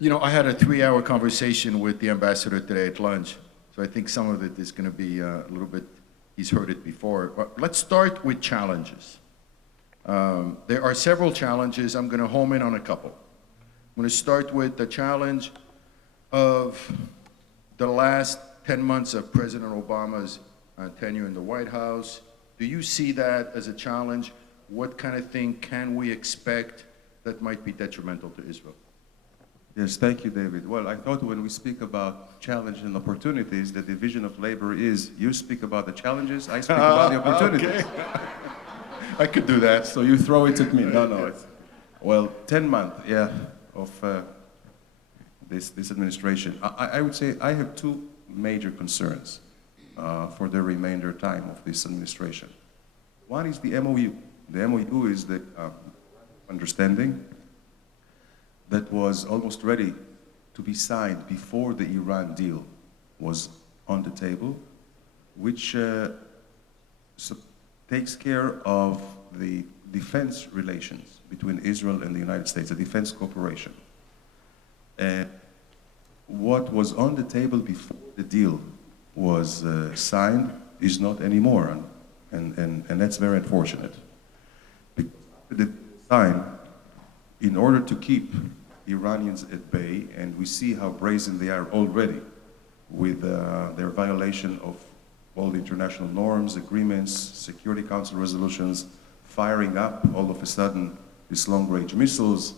You know, I had a 3-hour conversation with the ambassador today at lunch, so I think some of it is going to be a little bit, he's heard it before. But let's start with challenges. There are several challenges. I'm going to home in on a couple. I'm going to start with the challenge of the last 10 months of President Obama's tenure in the White House. Do you see that as a challenge? What kind of thing can we expect that might be detrimental to Israel? Yes, thank you, David. Well, I thought when we speak about challenges and opportunities, the division of labor is you speak about the challenges, I speak about the opportunities. Okay. I could do that. So you throw it at me. No. It's, well, 10 months, yeah, of this administration. I would say I have two major concerns for the remainder time of this administration. One is the MOU. The MOU is the understanding that was almost ready to be signed before the Iran deal was on the table, which takes care of the defense relations between Israel and the United States, a defense cooperation. What was on the table before the deal was signed is not anymore, and that's very unfortunate. Because the sign, in order to keep Iranians at bay, and we see how brazen they are already with their violation of all the international norms, agreements, Security Council resolutions, firing up all of a sudden these long-range missiles,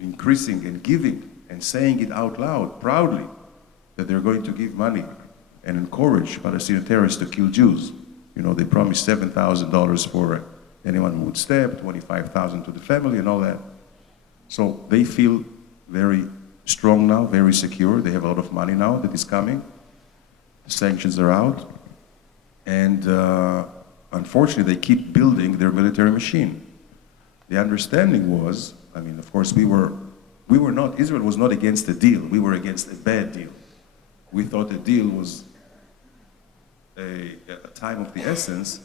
increasing and giving and saying it out loud proudly that they're going to give money and encourage Palestinian terrorists to kill Jews. You know, they promised $7,000 for anyone who would step, $25,000 to the family and all that. So they feel very strong now, very secure. They have a lot of money now that is coming. The sanctions are out. And unfortunately, they keep building their military machine. The understanding was, I mean, of course, Israel was not against the deal. We were against a bad deal. We thought the deal was a time of the essence,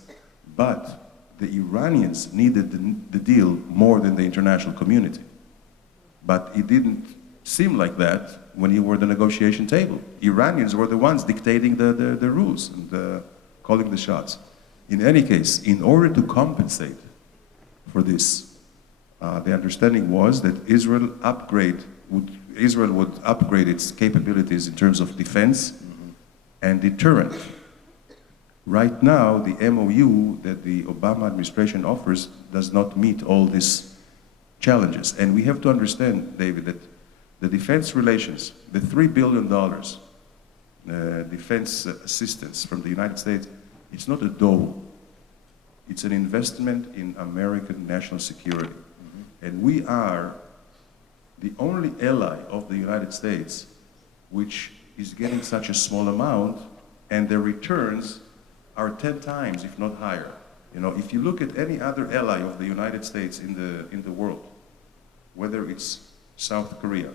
but the Iranians needed the deal more than the international community. But it didn't seem like that when you were at the negotiation table. Iranians were the ones dictating the rules and calling the shots. In any case, in order to compensate for this, the understanding was that Israel would upgrade its capabilities in terms of defense and deterrent. Right now, the MOU that the Obama administration offers does not meet all these challenges. And we have to understand, David, that the defense relations, the $3 billion defense assistance from the United States, it's not a dole. It's an investment in American national security. And we are the only ally of the United States which is getting such a small amount, and the returns are 10 times, if not higher. You know, if you look at any other ally of the United States in the world, whether it's South Korea,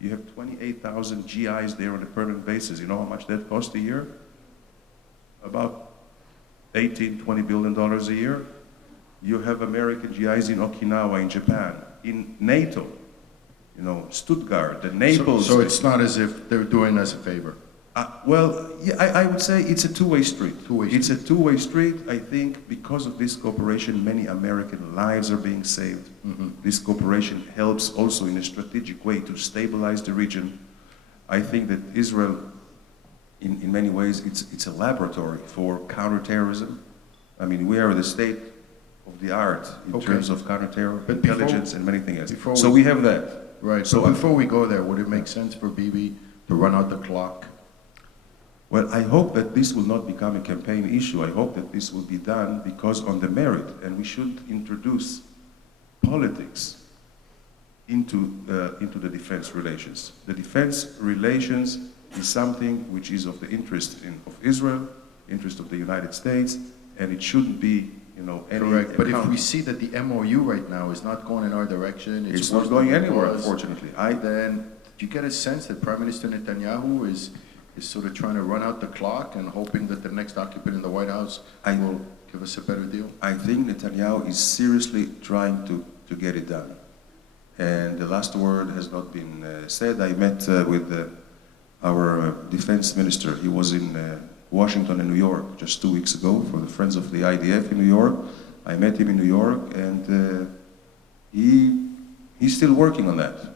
you have 28,000 GIs there on a permanent basis. You know how much that costs a year? About $18–20 billion a year. You have American GIs in Okinawa, in Japan, in NATO, you know, Stuttgart, the Naples. So it's not as if they're doing us a favor. Well, yeah, I would say it's a two-way street. It's a two-way street. I think because of this cooperation, many American lives are being saved. This cooperation helps also in a strategic way to stabilize the region. I think that Israel, in many ways, it's a laboratory for counterterrorism. I mean, we are the state of the art in terms of counterterror, intelligence, and many things else. So we have that. Right. So before we go there, would it make sense for Bibi to run out the clock? Well, I hope that this will not become a campaign issue. I hope that this will be done because on the merit, and we should introduce politics into the defense relations. The defense relations is something which is of the interest of Israel, interest of the United States, and it shouldn't be, you know, any correct. But if we see that the MOU right now is not going in our direction, it's not going anywhere, unfortunately. Then do you get a sense that Prime Minister Netanyahu is sort of trying to run out the clock and hoping that the next occupant in the White House will give us a better deal? I think Netanyahu is seriously trying to get it done. And the last word has not been said. I met with our defense minister. He was in Washington and New York just 2 weeks ago for the Friends of the IDF in New York. I met him in New York, and he's still working on that.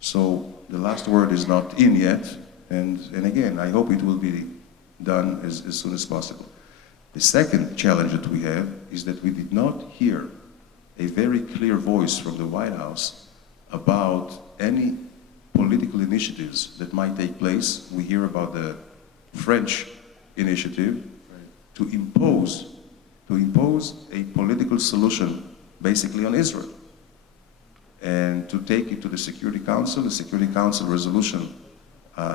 So the last word is not in yet, and again, I hope it will be done as soon as possible. The second challenge that we have is that we did not hear a very clear voice from the White House about any political initiatives that might take place. We hear about the French initiative to impose a political solution basically on Israel and to take it to the Security Council. The Security Council resolution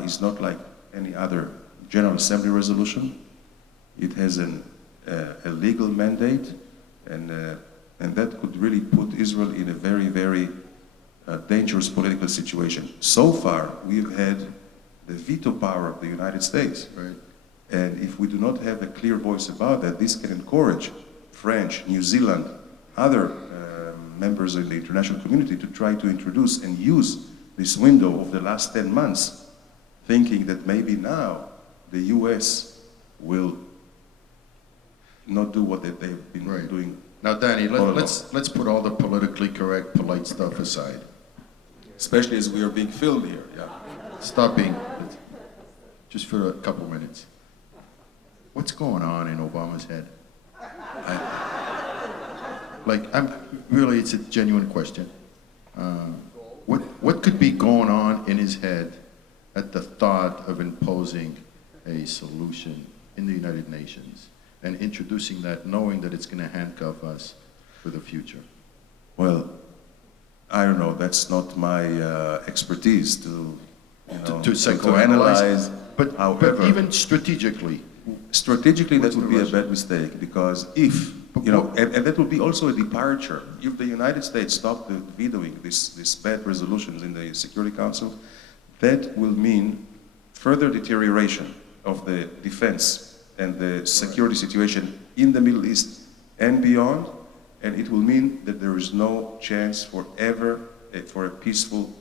is not like any other General Assembly resolution. It has a legal mandate, and that could really put Israel in a very, very dangerous political situation. So far, we've had the veto power of the United States. Right. And if we do not have a clear voice about that, this can encourage French, New Zealand, other members in the international community to try to introduce and use this window of the last 10 months, thinking that maybe now the US will not do what they've been Right. doing. Now, Danny, let's put all the politically correct, polite stuff aside. Especially as we are being filmed here. Yeah. Stop being, just for a couple minutes. What's going on in Obama's head? It's a genuine question. What could be going on in his head at the thought of imposing a solution in the United Nations and introducing that, knowing that it's going to handcuff us for the future? Well, I don't know. That's not my expertise to psychoanalyze. But however, even strategically, that would be a bad mistake, because if and that would be also a departure. If the United States stopped vetoing these bad resolutions in the Security Council, that will mean further deterioration of the defense and the security situation in the Middle East and beyond, and it will mean that there is no chance for a peaceful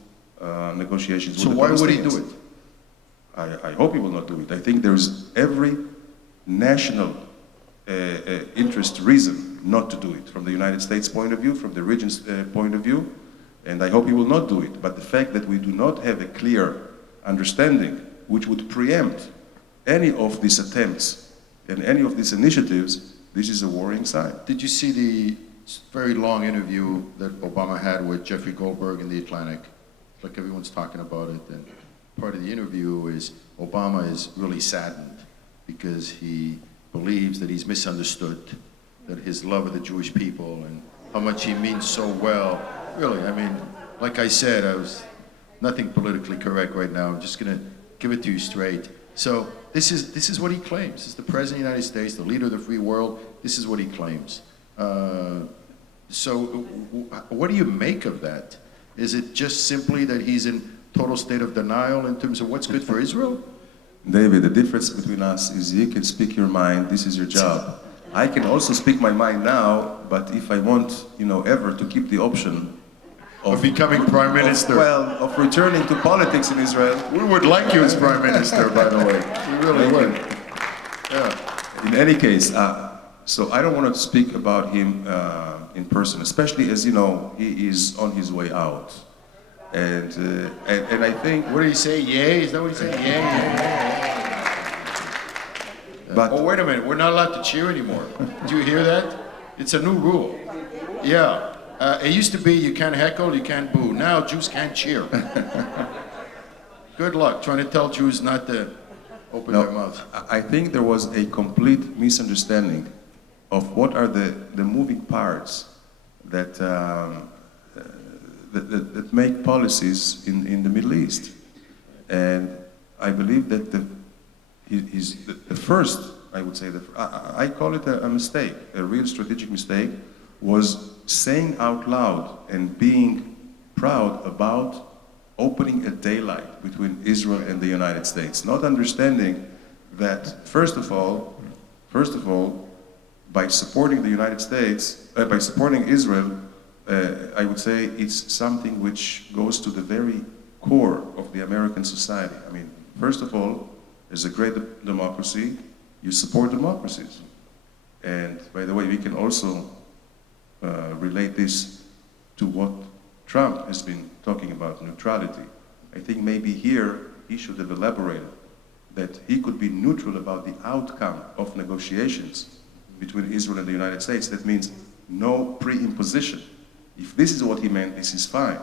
negotiations with the Palestinians. So why would he do it? I hope he will not do it. I think there's every national interest reason not to do it, from the United States point of view, from the region's point of view, and I hope he will not do it. But the fact that we do not have a clear understanding which would preempt any of these attempts and any of these initiatives, this is a worrying sign. Did you see the very long interview that Obama had with Jeffrey Goldberg in The Atlantic? Like, everyone's talking about it, and part of the interview is Obama is really saddened because he believes that he's misunderstood, that his love of the Jewish people and how much he means so well. Really, I mean, like I said, I was nothing politically correct right now. I'm just going to give it to you straight. So this is what he claims. This is the President of the United States, the leader of the free world. This is what he claims. So what do you make of that? Is it just simply that he's in total state of denial in terms of what's good for Israel? David, the difference between us is you can speak your mind. This is your job. I can also speak my mind now, but if I want, ever to keep the option of becoming prime minister, of returning to politics in Israel, we would like you as prime minister, by the way. We really would. Yeah. In any case, so I don't want to speak about him in person, especially as he is on his way out. And I think... What did he say? Yay? Is that what he said? Yay. But, oh, wait a minute. We're not allowed to cheer anymore. Do you hear that? It's a new rule. Yeah. It used to be you can't heckle, you can't boo. Now Jews can't cheer. Good luck trying to tell Jews not to open their mouths. I think there was a complete misunderstanding of what are the moving parts that make policies in the Middle East. And I believe that the first, I would say, I call it a mistake, a real strategic mistake, was saying out loud and being proud about opening a daylight between Israel and the United States, not understanding that, first of all, by supporting the United States, by supporting Israel, I would say it's something which goes to the very core of the American society. I mean, first of all, as a great democracy, you support democracies. And by the way, we can also relate this to what Trump has been talking about, neutrality. I think maybe here he should have elaborated that he could be neutral about the outcome of negotiations between Israel and the United States. That means no pre-imposition. If this is what he meant, this is fine.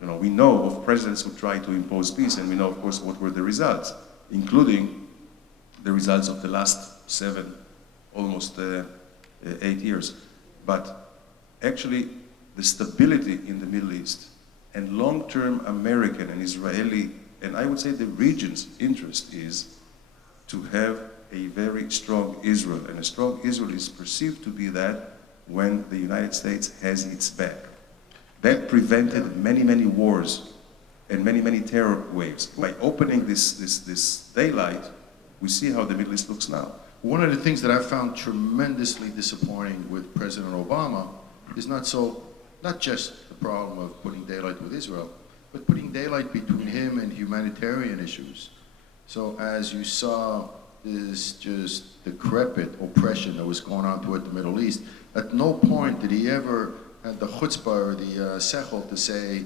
You know, we know of presidents who try to impose peace, and we know, of course, what were the results, including the results of the last almost 8 years. But actually, the stability in the Middle East and long-term American and Israeli, and I would say the region's interest is to have a very strong Israel. And a strong Israel is perceived to be that when the United States has its back. That prevented many, many wars and many, many terror waves. By opening this daylight, we see how the Middle East looks now. One of the things that I found tremendously disappointing with President Obama is not just the problem of putting daylight with Israel, but putting daylight between him and humanitarian issues. So as you saw this just decrepit oppression that was going on toward the Middle East, at no point did he ever have the chutzpah or the sechel to say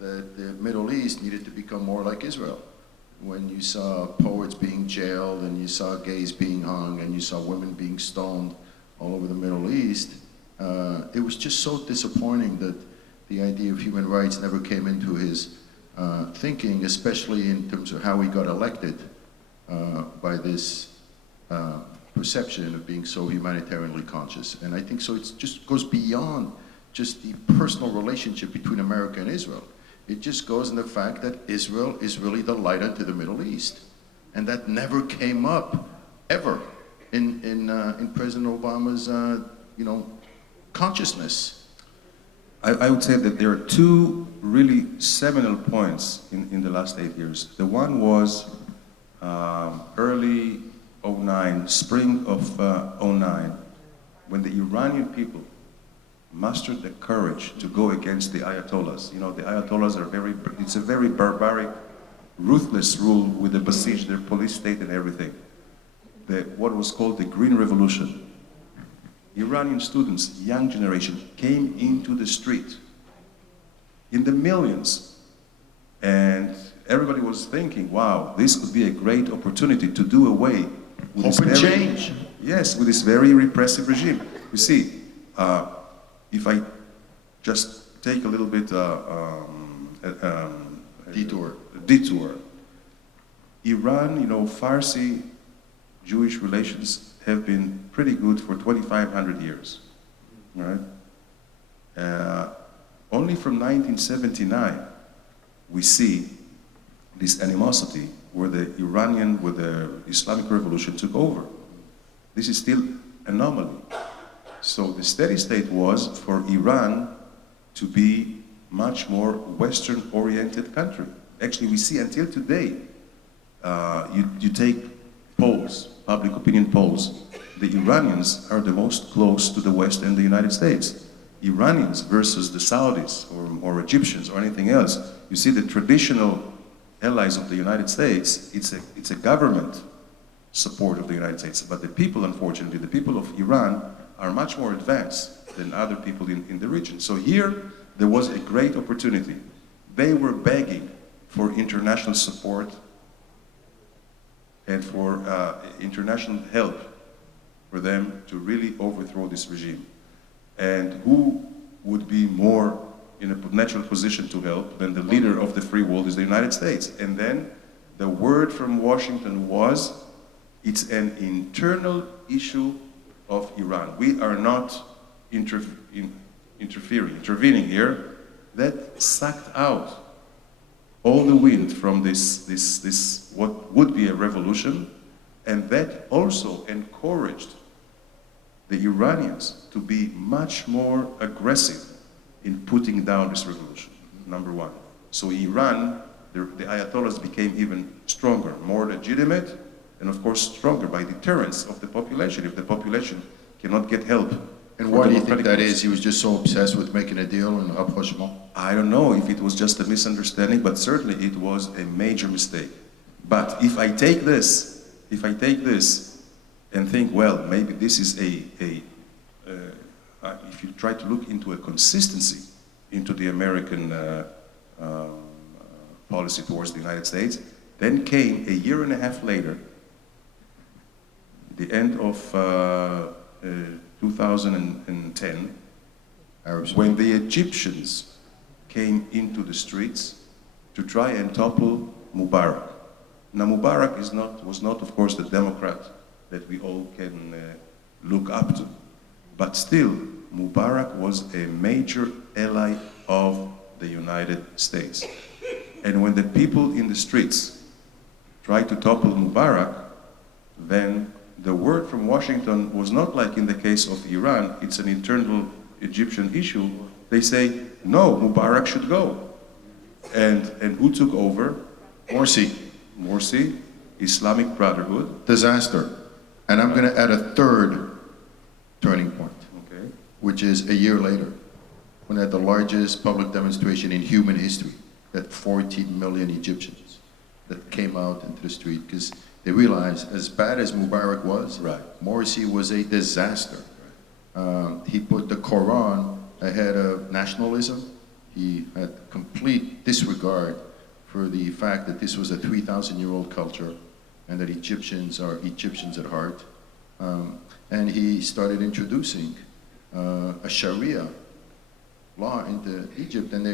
that the Middle East needed to become more like Israel. When you saw poets being jailed, and you saw gays being hung, and you saw women being stoned all over the Middle East, it was just so disappointing that the idea of human rights never came into his thinking, especially in terms of how he got elected by this perception of being so humanitarianly conscious. And I think so it just goes beyond just the personal relationship between America and Israel. It just goes in the fact that Israel is really the light unto the Middle East. And that never came up, ever, in President Obama's consciousness. I would say that there are two really seminal points in the last 8 years. The one was early 09, spring of 09, when the Iranian people mustered the courage to go against the Ayatollahs. You know, the Ayatollahs are it's a very barbaric, ruthless rule with the Basij, their police state and everything. What was called the Green Revolution. Iranian students, young generation, came into the street in the millions. And everybody was thinking, wow, this could be a great opportunity to do away with change. Yes, with this very repressive regime. You see, if I just take a little bit detour. Iran, you know, Farsi Jewish relations have been pretty good for 2,500 years, right? Only from 1979 we see this animosity where the Islamic Revolution took over. This is still anomaly. So the steady state was for Iran to be much more Western-oriented country. Actually, we see until today, you take polls, public opinion polls, the Iranians are the most close to the West and the United States. Iranians versus the Saudis or Egyptians or anything else, you see the traditional allies of the United States, it's a government support of the United States. But the people, unfortunately, the people of Iran are much more advanced than other people in the region. So here, there was a great opportunity. They were begging for international support and for international help for them to really overthrow this regime. And who would be more in a natural position to help than the leader of the free world is the United States. And then the word from Washington was, it's an internal issue of Iran. We are not intervening here. That sucked out all the wind from this what would be a revolution, and that also encouraged the Iranians to be much more aggressive in putting down this revolution, number one. So Iran, the Ayatollahs became even stronger, more legitimate, and of course stronger by deterrence of the population. If the population cannot get help And for why do you think democratic that votes. is? He was just so obsessed with making a deal and rapprochement? I don't know if it was just a misunderstanding, but certainly it was a major mistake. But if I take this and think, well, maybe this is if you try to look into a consistency into the American policy towards the United States, then came a year and a half later, the end of 2010, when the Egyptians came into the streets to try and topple Mubarak. Now Mubarak was not, of course, the Democrat that we all can look up to, but still, Mubarak was a major ally of the United States. And when the people in the streets tried to topple Mubarak, then the word from Washington was not like in the case of Iran, it's an internal Egyptian issue. They say, no, Mubarak should go. And who took over? Morsi, Islamic Brotherhood. Disaster. And I'm going to add a third turning point, Okay. which is a year later, when they had the largest public demonstration in human history, that 14 million Egyptians that came out into the street because they realized, as bad as Mubarak was, Right. Morsi was a disaster. He put the Quran ahead of nationalism. He had complete disregard for the fact that this was a 3,000-year-old culture and that Egyptians are Egyptians at heart. And he started introducing a Sharia law into Egypt, and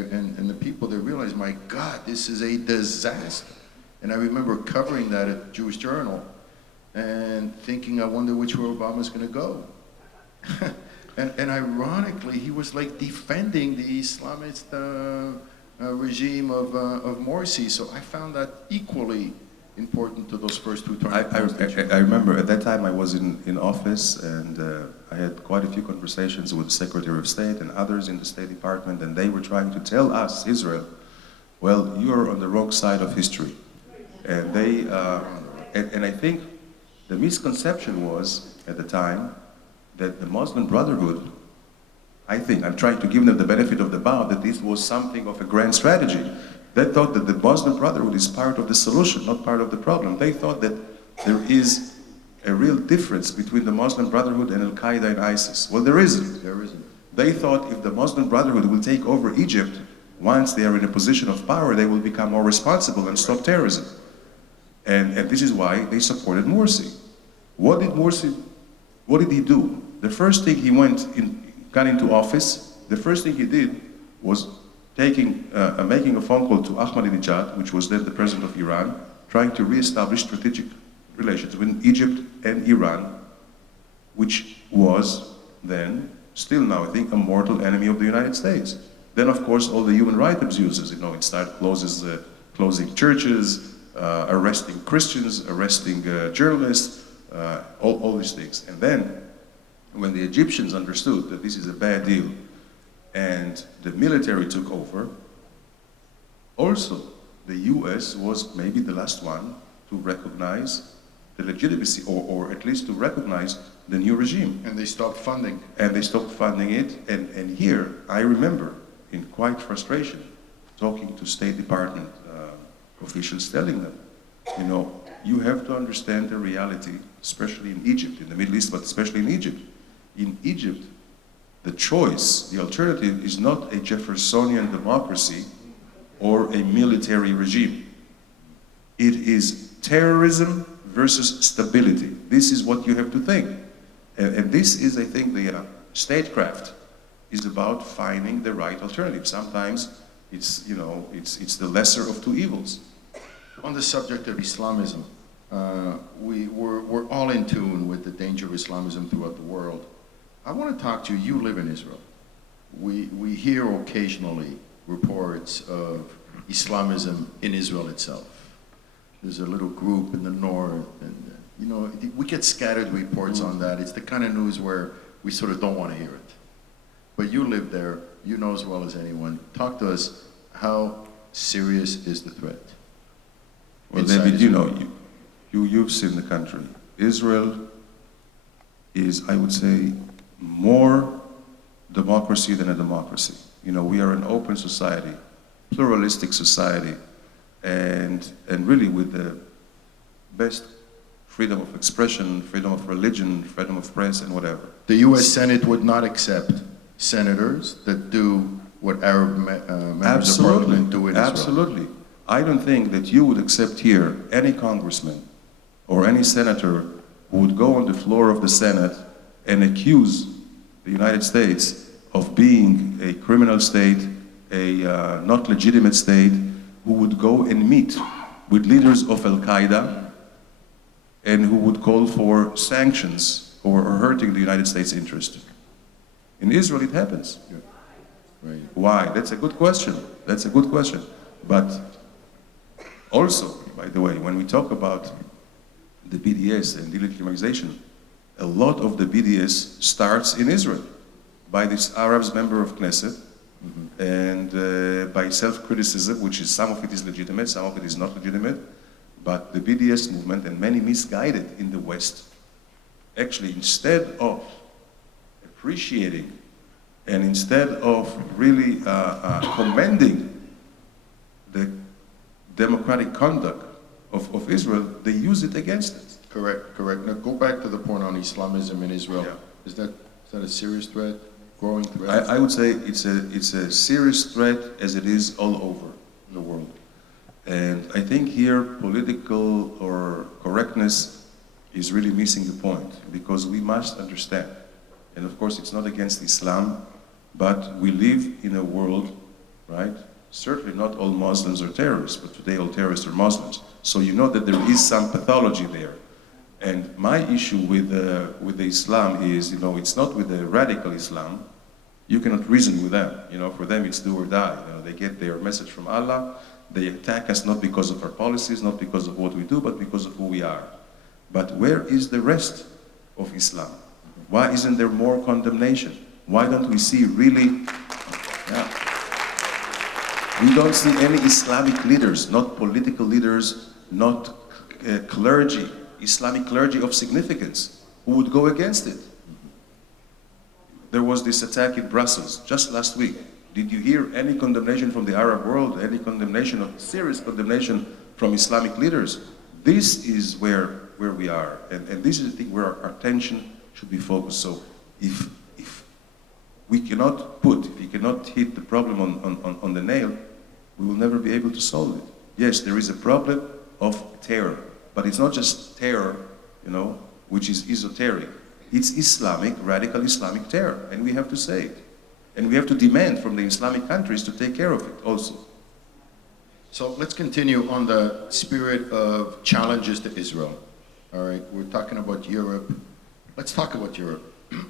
the people, they realized, my God, this is a disaster. And I remember covering that at Jewish Journal and thinking, I wonder which way Obama's going to go. and ironically, he was like defending the Islamist regime of Morsi. So I found that equally important to those first two turning points. I remember at that time I was in office, and I had quite a few conversations with the Secretary of State and others in the State Department, and they were trying to tell us, Israel, well, you're on the wrong side of history. And they, and I think the misconception was at the time that the Muslim Brotherhood, I think, I'm trying to give them the benefit of the doubt, that this was something of a grand strategy. They thought that the Muslim Brotherhood is part of the solution, not part of the problem. They thought that there is a real difference between the Muslim Brotherhood and Al-Qaeda and ISIS. Well, there isn't. There isn't. They thought if the Muslim Brotherhood will take over Egypt, once they are in a position of power, they will become more responsible and stop terrorism. And this is why they supported Morsi. What did he do? The first thing he got into office, the first thing he did was making a phone call to Ahmadinejad, which was then the president of Iran, trying to reestablish strategic relations between Egypt and Iran, which was then, still now, I think, a mortal enemy of the United States. Then, of course, all the human rights abuses, it started closing churches, arresting Christians, arresting journalists, all these things. And then, when the Egyptians understood that this is a bad deal, and the military took over, also the US was maybe the last one to recognize the legitimacy, or at least to recognize the new regime. And they stopped funding. And they stopped funding it, and here, I remember, in quite frustration, talking to State Department officials telling them, you have to understand the reality, especially in Egypt, in the Middle East, but especially in Egypt. In Egypt, the choice, the alternative, is not a Jeffersonian democracy or a military regime. It is terrorism versus stability. This is what you have to think. And this is, I think, the statecraft is about finding the right alternative. Sometimes it's the lesser of two evils. On the subject of Islamism, we're all in tune with the danger of Islamism throughout the world. I want to talk to you. You live in Israel. We hear occasionally reports of Islamism in Israel itself. There's a little group in the north, and we get scattered reports on that. It's the kind of news where we sort of don't want to hear it. But you live there. You know as well as anyone. Talk to us. How serious is the threat? Well, David, you've seen the country. Israel is, I would say, more democracy than a democracy. You know, we are an open society, pluralistic society, and really with the best freedom of expression, freedom of religion, freedom of press, and whatever. The U.S. Senate would not accept senators that do what Arab members of parliament do in Israel. Absolutely. I don't think that you would accept here any congressman or any senator who would go on the floor of the Senate and accuse the United States of being a criminal state, a not legitimate state, who would go and meet with leaders of Al-Qaeda and who would call for sanctions or hurting the United States' interest. In Israel, it happens. Yeah. Right. Why? That's a good question. That's a good question. But also, by the way, when we talk about the BDS and delegitimization, a lot of the BDS starts in Israel by this Arabs member of Knesset, and by self-criticism, which is some of it is legitimate, some of it is not legitimate, but the BDS movement and many misguided in the West, actually instead of appreciating and instead of really commending the democratic conduct of Israel, they use it against it. Correct, correct. Now go back to the point on Islamism in Israel. Yeah. Is that a serious threat, growing threat? I would say it's a serious threat as it is all over the world. And I think here political or correctness is really missing the point, because we must understand, and of course it's not against Islam, but we live in a world, right? Certainly not all Muslims are terrorists, but today all terrorists are Muslims. So you know that there is some pathology there. And my issue with the Islam is, you know, it's not with the radical Islam. You cannot reason with them. You know, for them it's do or die. You know, they get their message from Allah. They attack us not because of our policies, not because of what we do, but because of who we are. But where is the rest of Islam? Why isn't there more condemnation? Why don't we see really... Yeah. We don't see any Islamic leaders, not political leaders, not clergy, Islamic clergy of significance, who would go against it. There was this attack in Brussels just last week. Did you hear any condemnation from the Arab world, any condemnation, of serious condemnation from Islamic leaders? This is where we are, and this is the thing where our attention should be focused. So if we cannot hit the problem on the nail, we will never be able to solve it. Yes, there is a problem of terror, but it's not just terror, you know, which is esoteric. It's Islamic, radical Islamic terror, and we have to say it. And we have to demand from the Islamic countries to take care of it also. So let's continue on the spirit of challenges to Israel. All right, we're talking about Europe. Let's talk about Europe.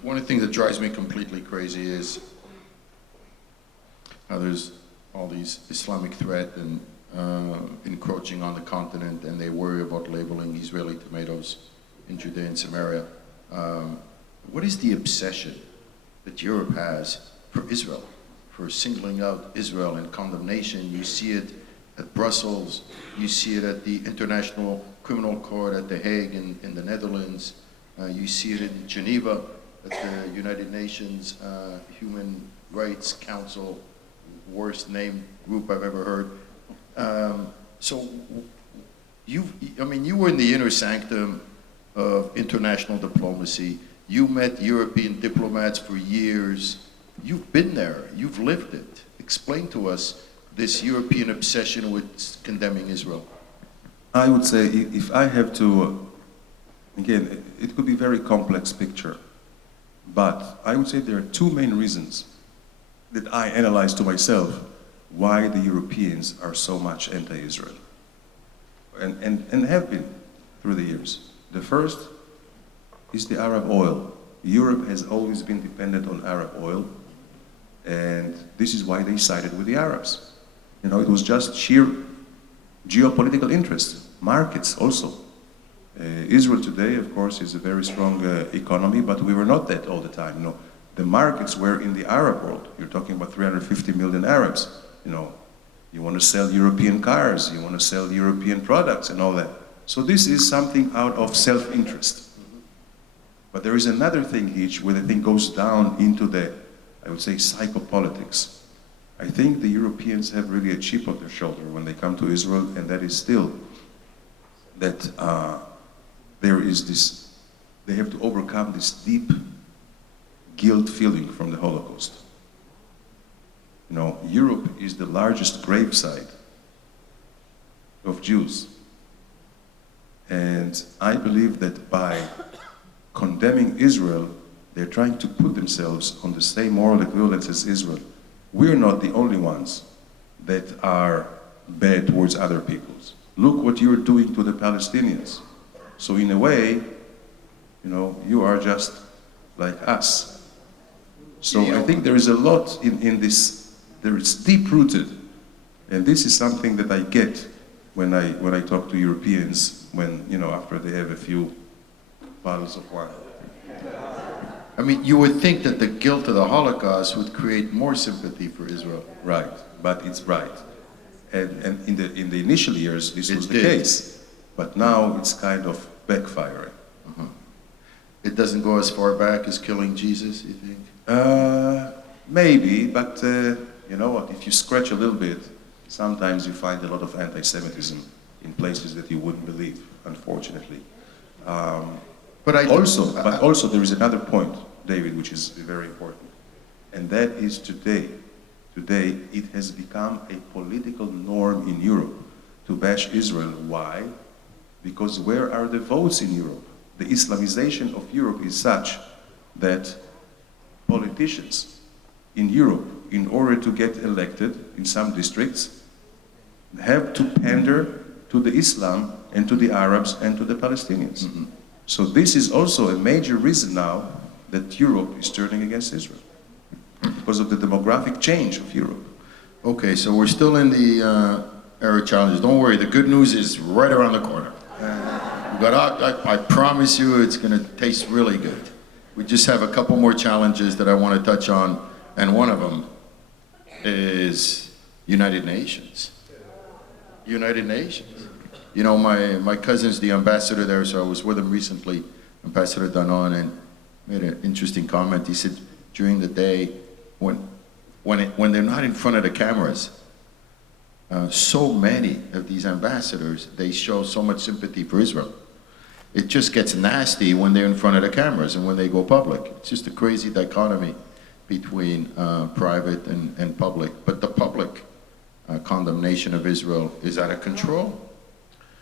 One of the things that drives me completely crazy is how there's all these Islamic threat and encroaching on the continent, and they worry about labeling Israeli tomatoes in Judea and Samaria. What is the obsession that Europe has for Israel, for singling out Israel in condemnation? You see it at Brussels, you see it at the International Criminal Court at The Hague in the Netherlands, you see it in Geneva at the United Nations Human Rights Council, worst named group I've ever heard. So you were in the inner sanctum of international diplomacy. You met European diplomats for years. You've been there, you've lived it. Explain to us this European obsession with condemning Israel. I would say, if I have to, again, it could be a very complex picture, but I would say there are two main reasons that I analyze to myself why the Europeans are so much anti-Israel, and have been through the years. The first is the Arab oil. Europe has always been dependent on Arab oil, and this is why they sided with the Arabs. You know, it was just sheer geopolitical interest, markets also. Israel today, of course, is a very strong economy, but we were not that all the time. You know, the markets were in the Arab world. You're talking about 350 million Arabs. You know, you want to sell European cars, you want to sell European products and all that. So this is something out of self-interest. But there is another thing, Hitch, where the thing goes down into the I would say, psychopolitics. I think the Europeans have really a chip on their shoulder when they come to Israel, and that is still that there is this, they have to overcome this deep guilt feeling from the Holocaust. You know, Europe is the largest gravesite of Jews. And I believe that by condemning Israel, they're trying to put themselves on the same moral equivalence as Israel. We're not the only ones that are bad towards other peoples. Look what you're doing to the Palestinians. So in a way, you know, you are just like us. So I think there is a lot in this, there is deep-rooted, and this is something that I get when I talk to Europeans, when, you know, after they have a few bottles of wine. I mean, you would think that the guilt of the Holocaust would create more sympathy for Israel. Right, but it's right. And in the initial years, this was the case. But now it's kind of backfiring. Uh-huh. It doesn't go as far back as killing Jesus, you think? Maybe, but you know what, if you scratch a little bit, sometimes you find a lot of anti-Semitism in places that you wouldn't believe, unfortunately. But also there is another point, David, which is very important. And that is today it has become a political norm in Europe to bash Israel. Why? Because where are the votes in Europe? The Islamization of Europe is such that politicians in Europe, in order to get elected in some districts, have to pander to the Islam and to the Arabs and to the Palestinians. Mm-hmm. So this is also a major reason now that Europe is turning against Israel, because of the demographic change of Europe. Okay, so we're still in the era challenges. Don't worry, the good news is right around the corner. But I promise you it's going to taste really good. We just have a couple more challenges that I want to touch on, and one of them is United Nations. United Nations. You know, my cousin's the ambassador there, so I was with him recently, Ambassador Danon, and made an interesting comment. He said during the day, when they're not in front of the cameras, so many of these ambassadors, they show so much sympathy for Israel. It just gets nasty when they're in front of the cameras and when they go public. It's just a crazy dichotomy between private and public. But the public condemnation of Israel is out of control.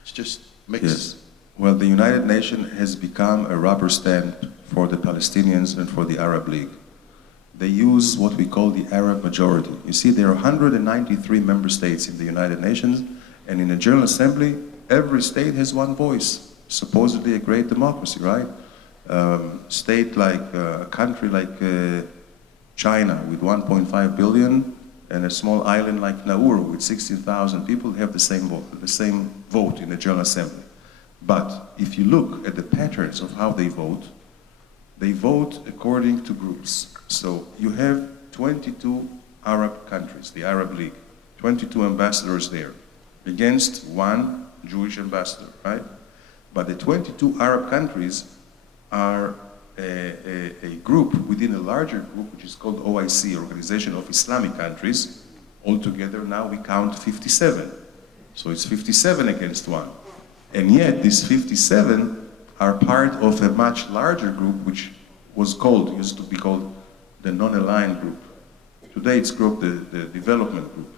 It's just mixed. Yes. Well, the United Nations has become a rubber stamp for the Palestinians and for the Arab League. They use what we call the Arab majority. You see, there are 193 member states in the United Nations, and in a General Assembly, every state has one voice. Supposedly a great democracy, right? State like a country like China with 1.5 billion, and a small island like Nauru with 16,000 people have the same vote in the General Assembly. But if you look at the patterns of how they vote according to groups. So you have 22 Arab countries, the Arab League, 22 ambassadors there, against one Jewish ambassador, right? But the 22 Arab countries are a group within a larger group, which is called OIC, Organization of Islamic Countries. Altogether now we count 57. So it's 57 against one. And yet these 57 are part of a much larger group, which used to be called the non-aligned group. Today it's called the development group.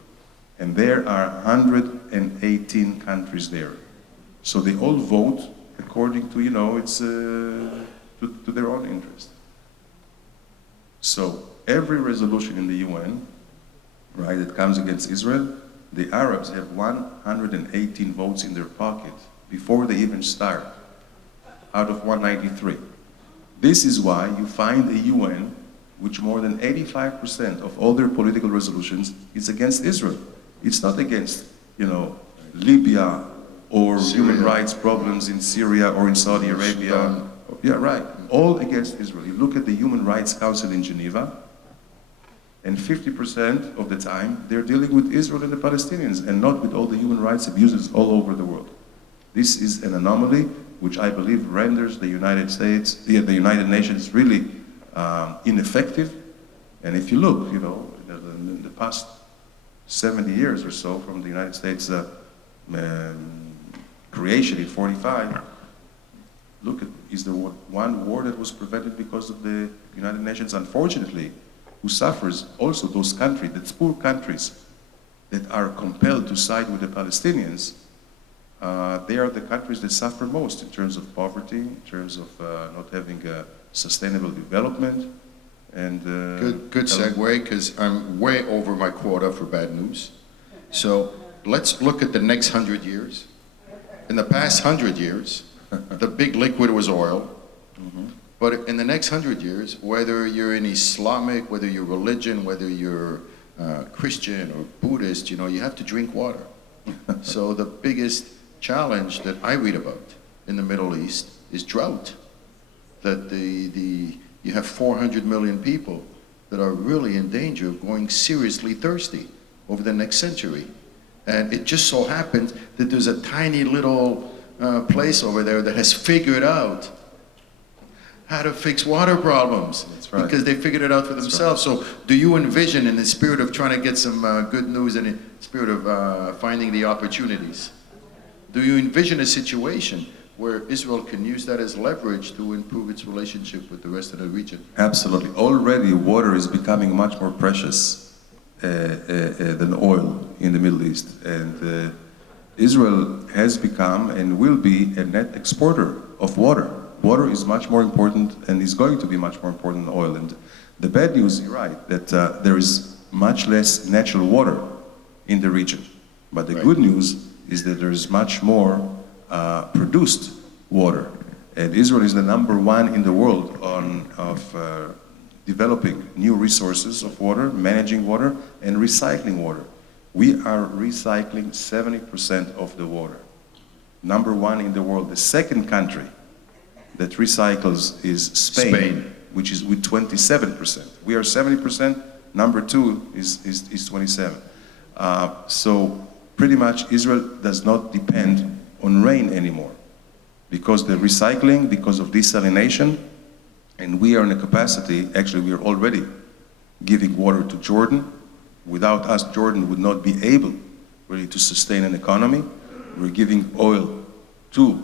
And there are 118 countries there. So they all vote according to, you know, it's to their own interest. So every resolution in the UN, right, that comes against Israel, the Arabs have 118 votes in their pocket before they even start, out of 193. This is why you find a UN which more than 85% of all their political resolutions is against Israel. It's not against, you know, Libya, or Syria. Human rights problems in Syria or in Saudi Arabia. Sudan. Yeah, right. All against Israel. You look at the Human Rights Council in Geneva, and 50% of the time they're dealing with Israel and the Palestinians, and not with all the human rights abuses all over the world. This is an anomaly which I believe renders the United Nations really ineffective, And if you look, in the past 70 years or so from the United States creation in 45, look, is there one war that was prevented because of the United Nations? Unfortunately, who suffers also those countries, those poor countries that are compelled to side with the Palestinians, they are the countries that suffer most in terms of poverty, in terms of not having sustainable development. And good segue, because I'm way over my quota for bad news. So let's look at the next 100 years. In the past 100 years, the big liquid was oil. Mm-hmm. But in the next 100 years, whether you're in Islamic, whether you're religion, whether you're Christian or Buddhist, you have to drink water. So the biggest challenge that I read about in the Middle East is drought. That you have 400 million people that are really in danger of going seriously thirsty over the next century. And it just so happens that there's a tiny little place over there that has figured out how to fix water problems. That's right. Because they figured it out for themselves. Right. So do you envision, in the spirit of trying to get some good news and in the spirit of finding the opportunities, do you envision a situation where Israel can use that as leverage to improve its relationship with the rest of the region? Absolutely. Already water is becoming much more precious than oil in the Middle East. And Israel has become and will be a net exporter of water. Water is much more important and is going to be much more important than oil. And the bad news, you're right, that there is much less natural water in the region. But the good news is that there is much more produced water. And Israel is the #1 in the world of developing new resources of water, managing water, and recycling water. We are recycling 70% of the water. #1 in the world. The second country that recycles is Spain, which is with 27%. We are 70%, #2 is 27. So pretty much Israel does not depend on rain anymore because the recycling, because of desalination, and we are in a capacity, actually we are already giving water to Jordan. Without us, Jordan would not be able really to sustain an economy. We're giving oil to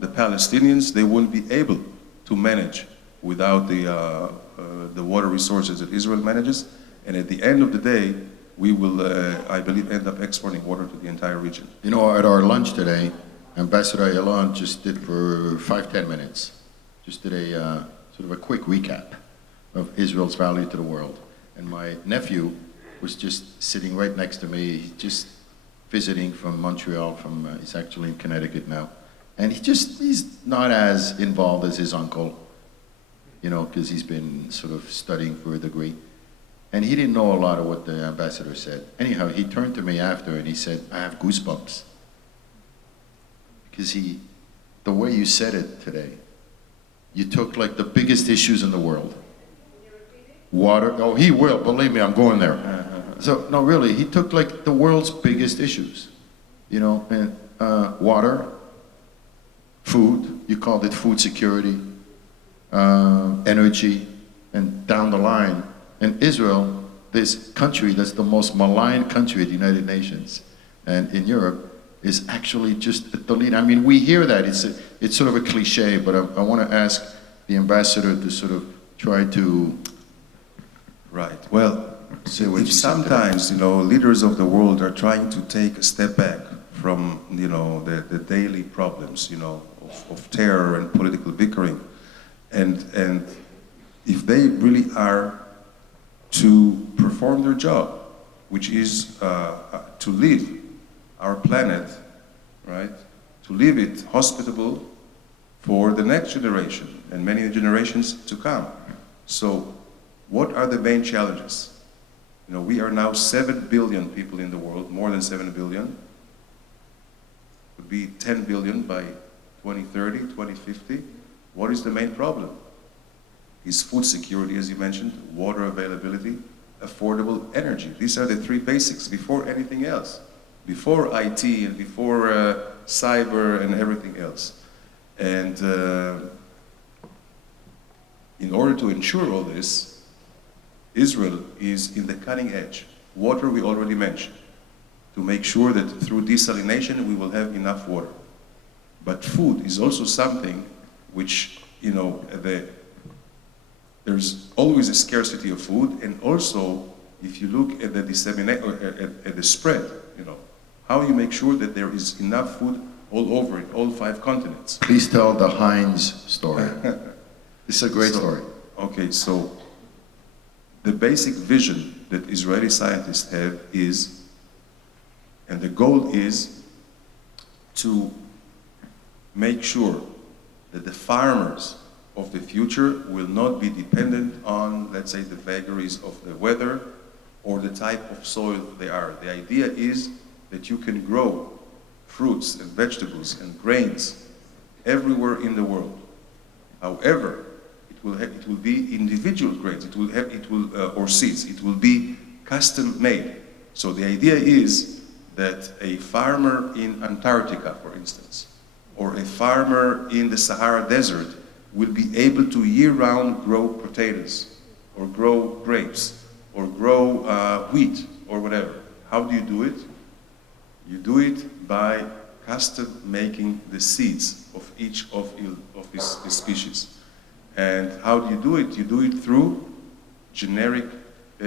the Palestinians. They wouldn't be able to manage without the water resources that Israel manages. And at the end of the day, we will, I believe, end up exporting water to the entire region. At our lunch today, Ambassador Ayalon just did for 5-10 minutes, just did a sort of a quick recap of Israel's value to the world. And my nephew was just sitting right next to me, he's just visiting from Montreal, he's actually in Connecticut now. And he's not as involved as his uncle, because he's been sort of studying for a degree. And he didn't know a lot of what the ambassador said. Anyhow, he turned to me after and he said, I have goosebumps. Because the way you said it today, you took like the biggest issues in the world. Water, oh, he will, believe me, I'm going there. So, no, really, he took like the world's biggest issues. And water, food, you called it food security, energy, and down the line. And Israel, this country that's the most maligned country at the United Nations and in Europe, is actually just at the lead. I mean, we hear that, it's sort of a cliche, but I want to ask the ambassador to sort of try to... Right, well, say what if sometimes, leaders of the world are trying to take a step back from, the daily problems, of terror and political bickering, and if they really are to perform their job, which is to leave our planet, right, to leave it hospitable for the next generation and many generations to come. So what are the main challenges? We are now 7 billion people in the world, more than 7 billion. Would be 10 billion by 2030, 2050. What is the main problem? Is food security, as you mentioned, water availability, affordable energy. These are the 3 basics before anything else. Before IT and before cyber and everything else. And in order to ensure all this, Israel is in the cutting edge. Water we already mentioned, to make sure that through desalination we will have enough water. But food is also something which, there's always a scarcity of food, and also if you look at the at the spread, how you make sure that there is enough food all over in all 5 continents. Please tell the Heinz story. This is a great story. Okay, so the basic vision that Israeli scientists have is, and the goal is, to make sure that the farmers of the future will not be dependent on, let's say, the vagaries of the weather or the type of soil they are. The idea is that you can grow fruits and vegetables and grains everywhere in the world. However, it will be individual grains, or seeds. It will be custom made. So the idea is that a farmer in Antarctica, for instance, or a farmer in the Sahara Desert will be able to year-round grow potatoes, or grow grapes, or grow wheat, or whatever. How do you do it? You do it by custom making the seeds of each of this species. And how do you do it? You do it through genetic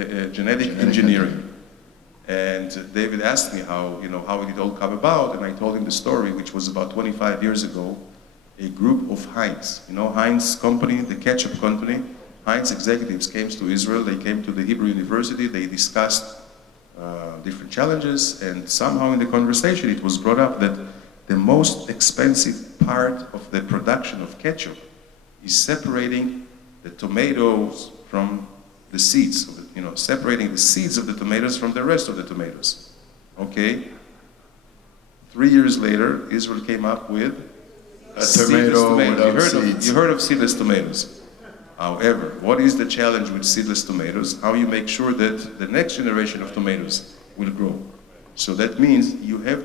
engineering. And David asked me how it all come about, and I told him the story, which was about 25 years ago. A group of Heinz, Heinz company, the ketchup company, Heinz executives came to Israel. They came to the Hebrew University. They discussed different challenges, and somehow in the conversation it was brought up that the most expensive part of the production of ketchup is separating the tomatoes from the seeds, separating the seeds of the tomatoes from the rest of the tomatoes. Okay? 3 years later, Israel came up with a tomato without seeds. You heard of seedless tomatoes. However, what is the challenge with seedless tomatoes? How you make sure that the next generation of tomatoes will grow. So that means you have